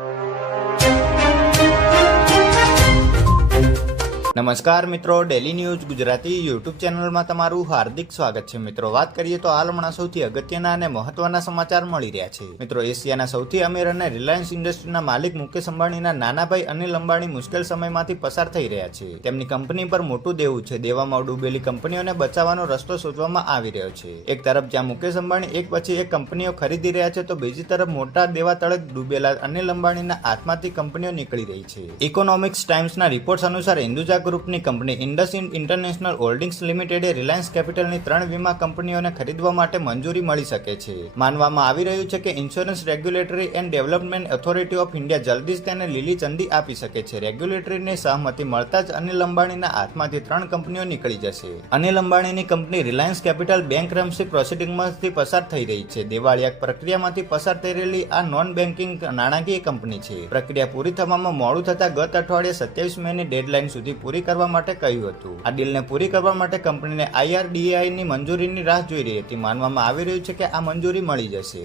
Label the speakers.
Speaker 1: you. નમસ્કાર મિત્રો daily news Gujarati YouTube ચેનલમાં તમારું હાર્દિક સ્વાગત છે. મિત્રો, વાત કરીએ તો હાલ હમણાં સૌથી અગત્યના અને મહત્વના સમાચાર મળી રહ્યા છે. મિત્રો, એશિયાના સૌથી અમીર અને રિલાયન્સ ઇન્ડસ્ટ્રીના માલિક મુકેશ અંબાણીના નાનાભાઈ અનિલ અંબાણી મુશ્કેલ સમયમાંથી પસાર થઈ રહ્યા છે. તેમની કંપની પર મોટું દેવું છે. દેવામાં ડૂબેલી કંપનીઓને બચાવવાનો રસ્તો શોધવામાં આવી રહ્યો છે. એક તરફ, જ્યાં મુકેશ અંબાણી એક પછી એક કંપનીઓ ખરીદી રહ્યા છે, તો બીજી તરફ મોટા દેવા તળે ડૂબેલા અનિલ અંબાણીના હાથમાંથી કંપનીઓ નીકળી રહી છે. ઇકોનોમિક્સ ટાઈમ્સના રિપોર્ટ્સ અનુસાર, હિન્દુજા ગ્રુપની કંપની ઇન્ડસઇન્ડ ઇન્ટરનેશનલ હોલ્ડિંગ્સ લિમિટેડે રિલાયન્સ કેપિટલની ત્રણ વીમા કંપનીઓને ખરીદવા માટે મંજૂરી મળી શકે છે. માનવામાં આવી રહ્યું છે કે insurance regulatory and development authority of India જલ્દી જ તેને લીલી ચંદી આપી શકે છે. રેગ્યુલેટરીની સહમતિ મળતા જ અનિલ અંબાણીના હાથમાંથી ત્રણ કંપનીઓ નીકળી જશે. અનિલ અંબાણીની કંપની રિલાયન્સ કેપિટલ બેંક રમસી પ્રોસિડિંગમાંથી પસાર થઈ રહી છે. દિવાળિયા પ્રક્રિયામાંથી પસાર થઈ રહેલી આ નોન બેન્કિંગ નાણાકીય કંપની છે. પ્રક્રિયા પૂરી થવામાં મોડું થતા ગત અઠવાડિયે સત્યાવીસ મેની ડેડલાઇન સુધી પૂરી કરવા માટે કહ્યું હતું. આ ડીલને પૂરી કરવા માટે કંપનીને આઈઆરડીએઆઈની મંજૂરીની રાહ જોઈ રહી હતી. માનવામાં આવી રહ્યું છે કે આ મંજૂરી મળી જશે.